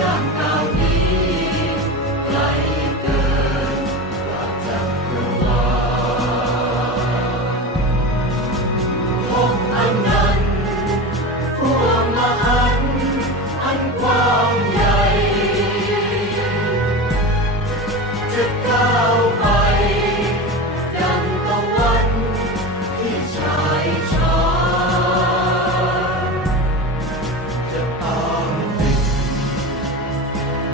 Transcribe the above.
yang kau